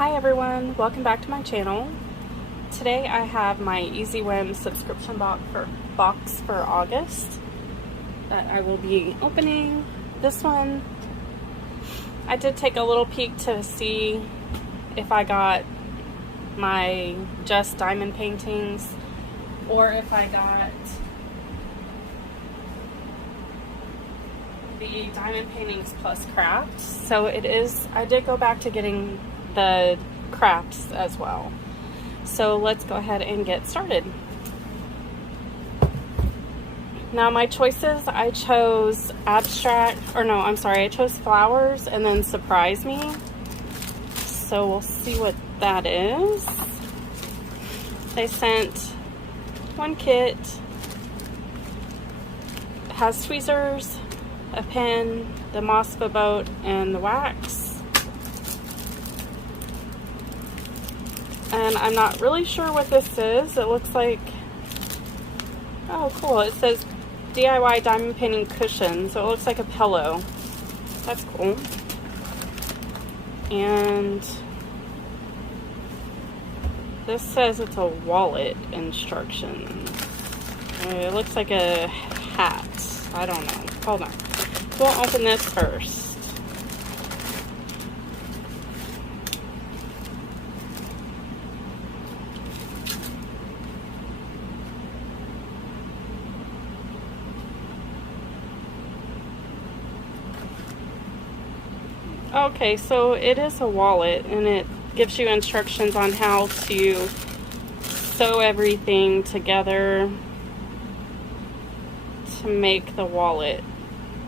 Hi everyone, welcome back to my channel. Today I have my Whim subscription box for August that I will be opening. This one, I did take a little peek to see if I got my just diamond paintings or if I got the diamond paintings plus crafts. So I did go back to getting the crafts as well. So let's go ahead and get started. Now my choices, I chose I chose flowers and then surprise me. So we'll see what that is. They sent one kit. It has tweezers, a pen, the Mosfa boat, and the wax. And I'm not really sure what this is. It looks like, oh cool, it says DIY diamond painting cushion, so it looks like a pillow. That's cool. And this says it's a wallet instructions. It looks like a hat. I don't know. Hold on. We'll open this first. Okay, so it is a wallet and it gives you instructions on how to sew everything together to make the wallet.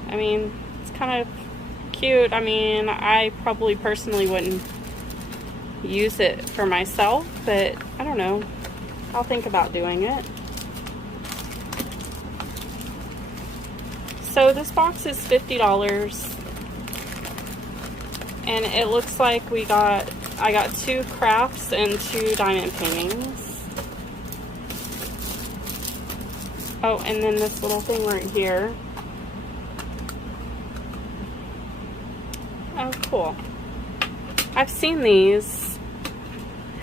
I mean, it's kind of cute. I mean, I probably personally wouldn't use it for myself, but I don't know. I'll think about doing it. So this box is $50. And it looks like I got 2 crafts and 2 diamond paintings. Oh, and then this little thing right here. Oh, cool. I've seen these.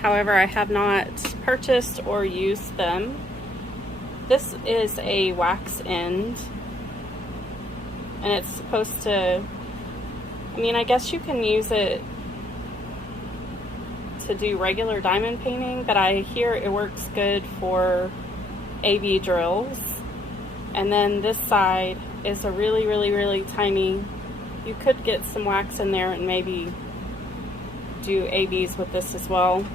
However, I have not purchased or used them. This is a wax end. And it's supposed to, I mean, I guess you can use it to do regular diamond painting, but I hear it works good for AB drills. And then this side is a really, really, really tiny, you could get some wax in there and maybe do ABs with this as well.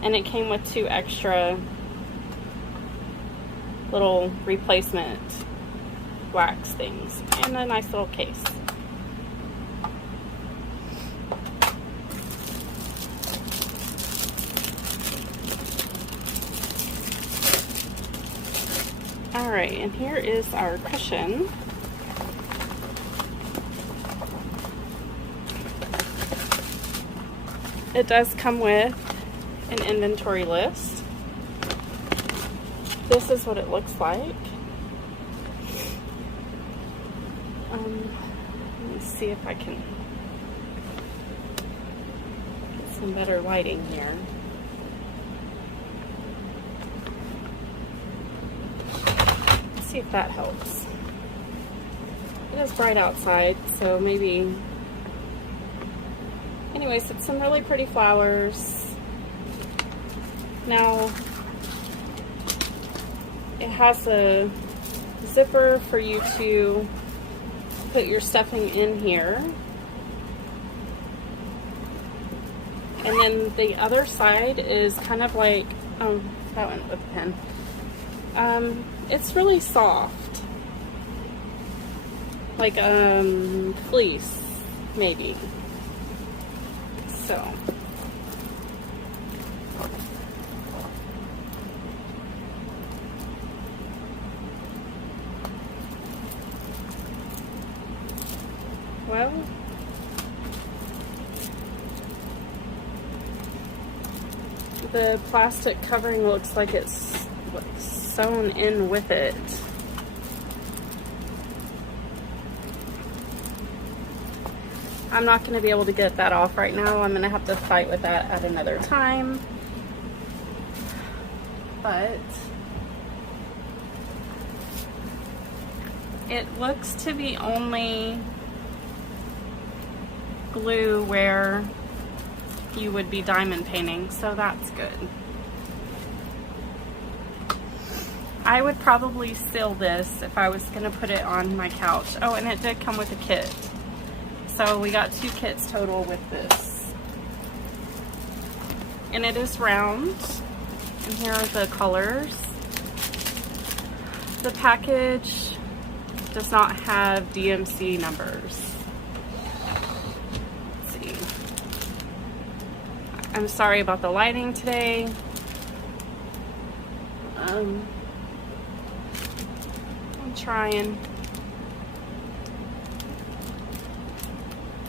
And it came with 2 extra little replacement wax things and a nice little case. Alright, and here is our cushion. It does come with an inventory list. This is what it looks like. Let me see if I can get some better lighting here. See if that helps. It is bright outside, so maybe. Anyways, it's some really pretty flowers. Now, it has a zipper for you to put your stuffing in here. And then the other side is kind of like, oh, that went with the pen. It's really soft, like fleece maybe. So well, the plastic covering looks like it's sewn in with it. I'm not going to be able to get that off right now. I'm going to have to fight with that at another time. But it looks to be only glue where you would be diamond painting, so that's good. I would probably seal this if I was going to put it on my couch. Oh, and it did come with a kit. So we got 2 kits total with this. And it is round. And here are the colors. The package does not have DMC numbers. Let's see. I'm sorry about the lighting today. I'm trying.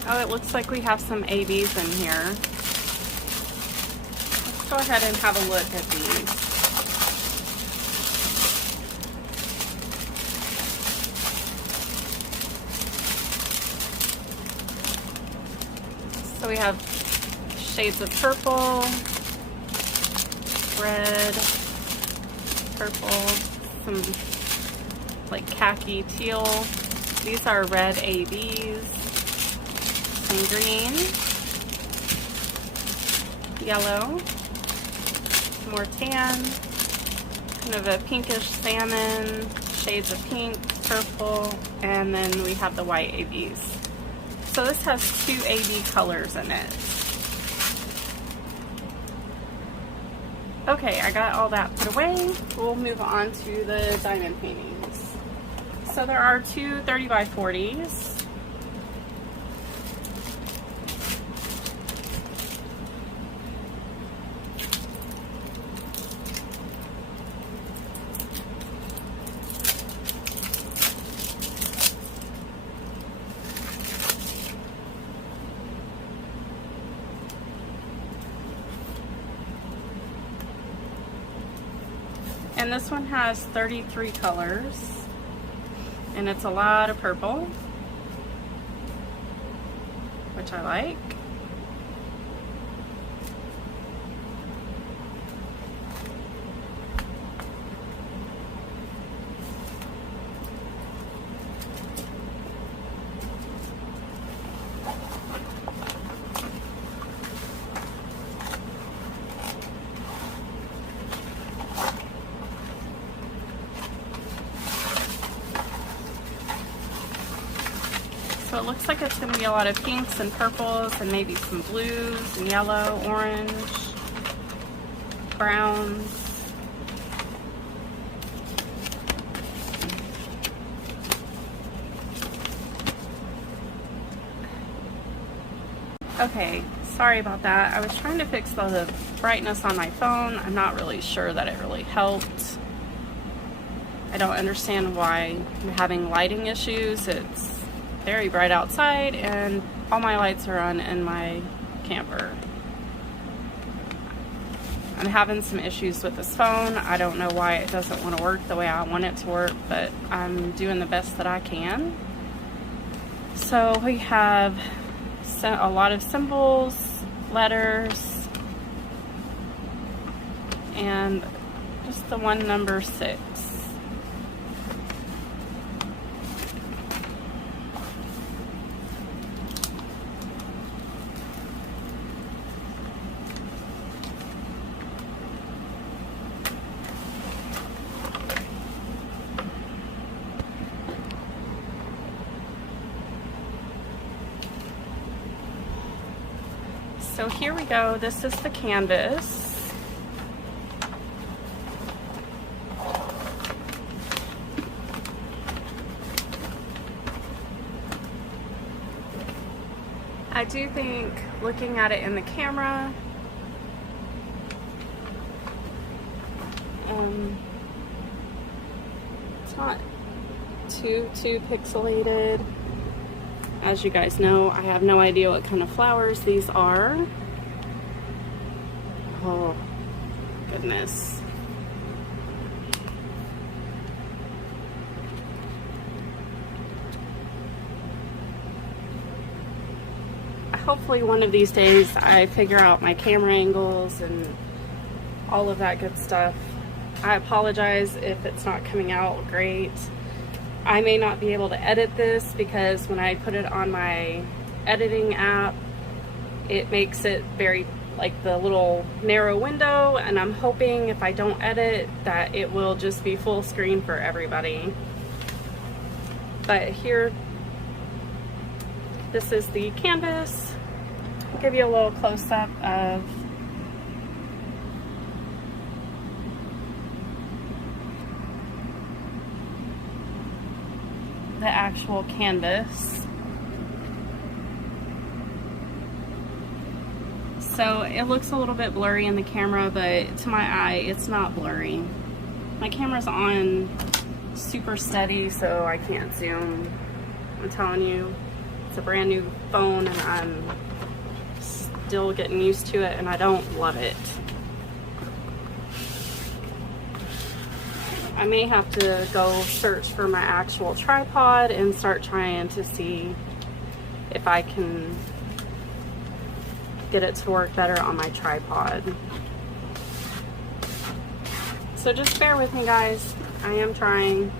Oh, it looks like we have some ABs in here. Let's go ahead and have a look at these. So we have shades of purple, red, purple, some like khaki teal. These are red ABs. And green, yellow, more tan, kind of a pinkish salmon, shades of pink, purple, and then we have the white ABs. So this has 2 AB colors in it. Okay, I got all that put away. We'll move on to the diamond paintings. So there are 2 30 by 40s. And this one has 33 colors, and it's a lot of purple, which I like. So it looks like it's going to be a lot of pinks and purples and maybe some blues and yellow, orange, browns. Okay, sorry about that. I was trying to fix the brightness on my phone. I'm not really sure that it really helped. I don't understand why I'm having lighting issues. It's very bright outside and all my lights are on in my camper. I'm having some issues with this phone. I don't know why it doesn't want to work the way I want it to work, but I'm doing the best that I can. So we have a lot of symbols, letters, and just the one number 6. So here we go. This is the canvas. I do think looking at it in the camera, it's not too pixelated. As you guys know, I have no idea what kind of flowers these are. Oh, goodness. hopefully one of these days I figure out my camera angles and all of that good stuff. I apologize if it's not coming out great. I may not be able to edit this because when I put it on my editing app, it makes it very like the little narrow window, and I'm hoping if I don't edit that it will just be full screen for everybody. But here, this is the canvas. I'll give you a little close-up of the actual canvas. So it looks a little bit blurry in the camera, but to my eye, it's not blurry. My camera's on super steady, so I can't zoom. I'm telling you, it's a brand new phone and I'm still getting used to it and I don't love it. I may have to go search for my actual tripod and start trying to see if I can get it to work better on my tripod. So just bear with me, guys. I am trying.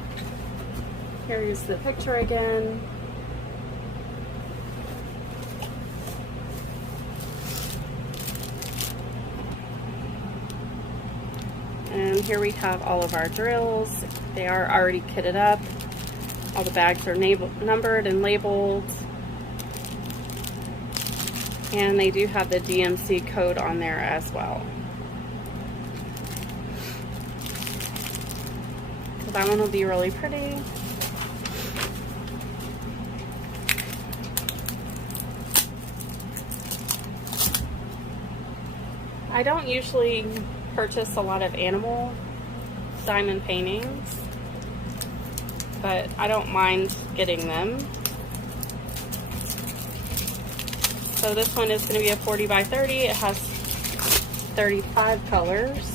Here's the picture again. And here we have all of our drills. They are already kitted up. All the bags are numbered and labeled. And they do have the DMC code on there as well. So that one will be really pretty. I don't usually purchase a lot of animal diamond paintings, but I don't mind getting them. So this one is going to be a 40 by 30. It has 35 colors.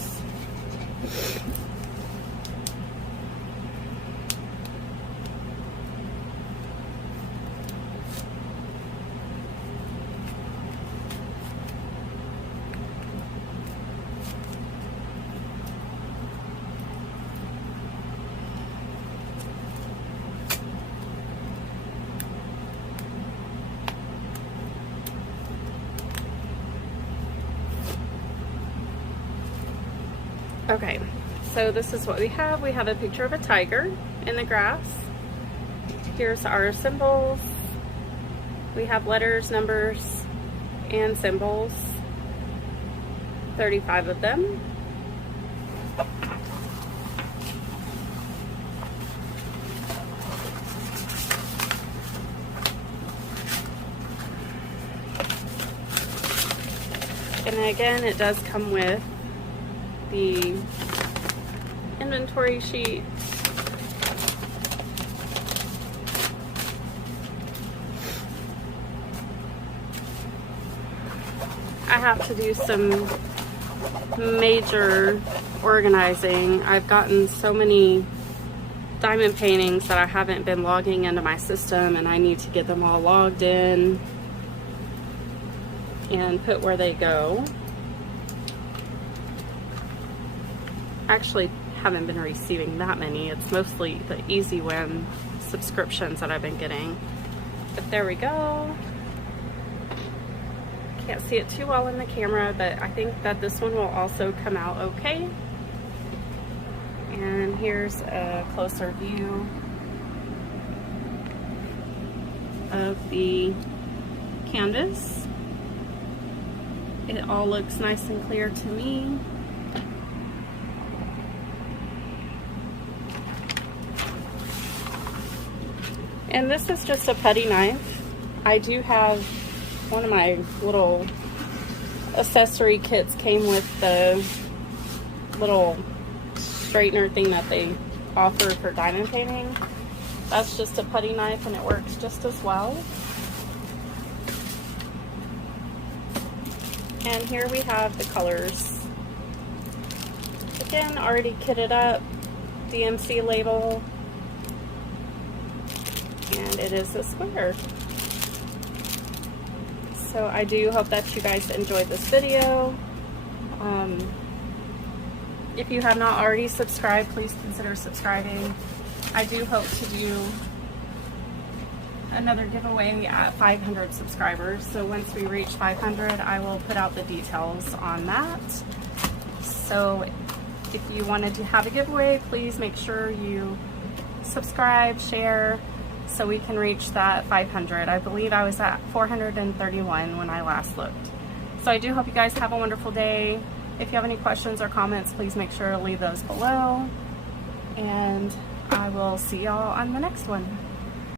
Okay, so this is what we have. We have a picture of a tiger in the grass. Here's our symbols. We have letters, numbers, and symbols. 35 of them. And again, it does come with the inventory sheet. I have to do some major organizing. I've gotten so many diamond paintings that I haven't been logging into my system, and I need to get them all logged in and put where they go. Actually haven't been receiving that many. It's mostly the Whim subscriptions that I've been getting. But there we go. Can't see it too well in the camera, but I think that this one will also come out okay. And here's a closer view of the canvas. It all looks nice and clear to me. And this is just a putty knife. I do have one of my little accessory kits came with the little straightener thing that they offer for diamond painting. That's just a putty knife and it works just as well. And here we have the colors. Again, already kitted up, DMC label. And it is a square. So I do hope that you guys enjoyed this video. If you have not already subscribed, please consider subscribing. I do hope to do another giveaway at 500 subscribers. So once we reach 500, I will put out the details on that. So if you wanted to have a giveaway, please make sure you subscribe, share, so we can reach that 500. I believe I was at 431 when I last looked. So I do hope you guys have a wonderful day. If you have any questions or comments, please make sure to leave those below. And I will see y'all on the next one.